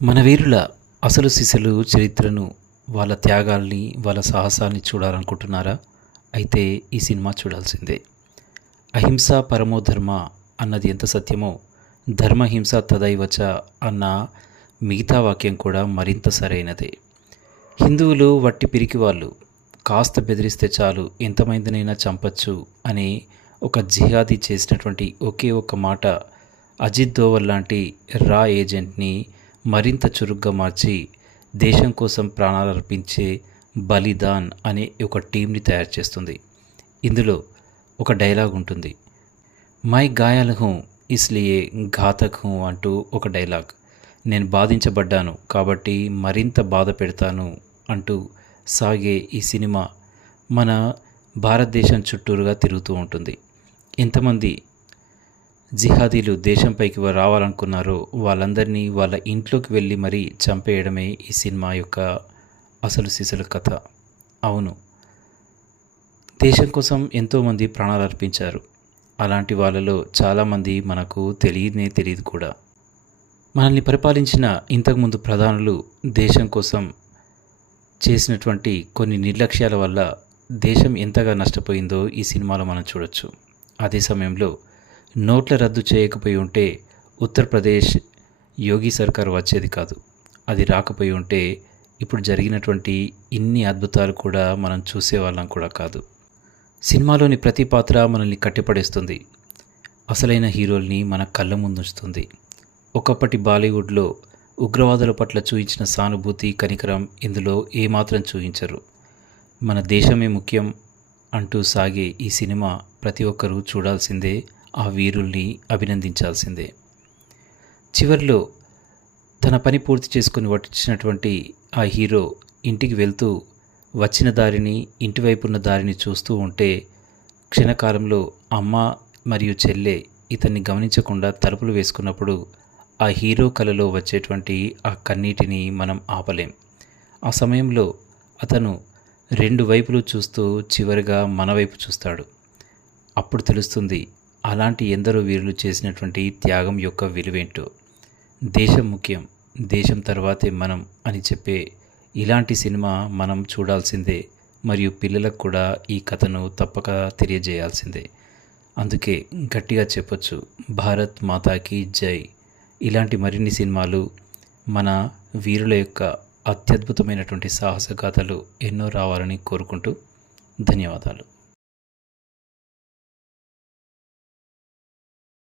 మన వీరుల అసలు సిసలు చరిత్రను, వాళ్ళ త్యాగాల్ని, వాళ్ళ సాహసాల్ని చూడాలనుకుంటున్నారా? అయితే ఈ సినిమా చూడాల్సిందే. అహింస పరమో ధర్మ అన్నది ఎంత సత్యమో, ధర్మహింస తదైవచ అన్న మిగతా వాక్యం కూడా మరింత సరైనదే. హిందువులు వట్టి పిరికివాళ్ళు, కాస్త బెదిరిస్తే చాలు ఎంతమందినైనా చంపచ్చు అని ఒక జిహాదీ చేసినటువంటి ఒకే ఒక్క మాట అజిత్ దోవల్ లాంటి రా ఏజెంట్ని మరింత చురుగ్గా మార్చి దేశం కోసం ప్రాణాలు అర్పించే బలిదాన్ అనే ఒక టీంని తయారు చేస్తుంది. ఇందులో ఒక డైలాగ్ ఉంటుంది, మై గాయాల్ హూ ఇస్లియే ఘాతక్ హూ అంటూ ఒక డైలాగ్. నేను బాధించబడ్డాను కాబట్టి మరింత బాధ పెడతాను అంటూ సాగే ఈ సినిమా మన భారతదేశం చుట్టూరుగా తిరుగుతూ ఉంటుంది. ఎంతమంది జిహాదీలు దేశంపైకి రావాలనుకున్నారో వాళ్ళందరినీ వాళ్ళ ఇంట్లోకి వెళ్ళి మరీ చంపేయడమే ఈ సినిమా యొక్క అసలు సిసలు కథ. అవును, దేశం కోసం ఎంతోమంది ప్రాణాలు అర్పించారు. అలాంటి వాళ్ళలో చాలామంది మనకు తెలియదు కూడా. మనల్ని పరిపాలించిన ఇంతకుముందు ప్రధానులు దేశం కోసం చేసినటువంటి కొన్ని నిర్లక్ష్యాల వల్ల దేశం ఎంతగా నష్టపోయిందో ఈ సినిమాలో మనం చూడొచ్చు. అదే సమయంలో నోట్ల రద్దు చేయకపోయి ఉంటే ఉత్తరప్రదేశ్ యోగి సర్కార్ వచ్చేది కాదు. అది రాకపోయి ఉంటే ఇప్పుడు జరిగినటువంటి ఇన్ని అద్భుతాలు కూడా మనం చూసేవాళ్ళం కూడా కాదు. సినిమాలోని ప్రతి పాత్ర మనల్ని కట్టిపడేస్తుంది, అసలైన హీరోల్ని మన కళ్ళ ముందుంచుతుంది. ఒకప్పటి బాలీవుడ్లో ఉగ్రవాదుల పట్ల చూయించిన సానుభూతి, కనికరం ఇందులో ఏమాత్రం చూయించరు. మన దేశమే ముఖ్యం అంటూ సాగే ఈ సినిమా ప్రతి ఒక్కరూ చూడాల్సిందే, ఆ వీరుల్ని అభినందించాల్సిందే. చివరిలో తన పని పూర్తి చేసుకుని వచ్చినటువంటి ఆ హీరో ఇంటికి వెళ్తూ వచ్చిన దారిని, ఇంటివైపున్న దారిని చూస్తూ ఉంటే క్షణకాలంలో అమ్మ మరియు చెల్లె ఇతన్ని గమనించకుండా తలుపులు వేసుకున్నప్పుడు ఆ హీరో కలలో వచ్చేటువంటి ఆ కన్నీటిని మనం ఆపలేం. ఆ సమయంలో అతను రెండు వైపులు చూస్తూ చివరిగా మన వైపు చూస్తాడు. అప్పుడు తెలుస్తుంది అలాంటి ఎందరో వీరులు చేసినటువంటి త్యాగం యొక్క విలువేంటో. దేశం ముఖ్యం, దేశం తర్వాతే మనం అని చెప్పే ఇలాంటి సినిమా మనం చూడాల్సిందే. మరియు పిల్లలకు కూడా ఈ కథను తప్పక తెలియజేయాల్సిందే. అందుకే గట్టిగా చెప్పొచ్చు, భారత్ మాతాకి జై. ఇలాంటి మరిన్ని సినిమాలు, మన వీరుల యొక్క అత్యద్భుతమైనటువంటి సాహస గాథలు ఎన్నో రావాలని కోరుకుంటూ ధన్యవాదాలు.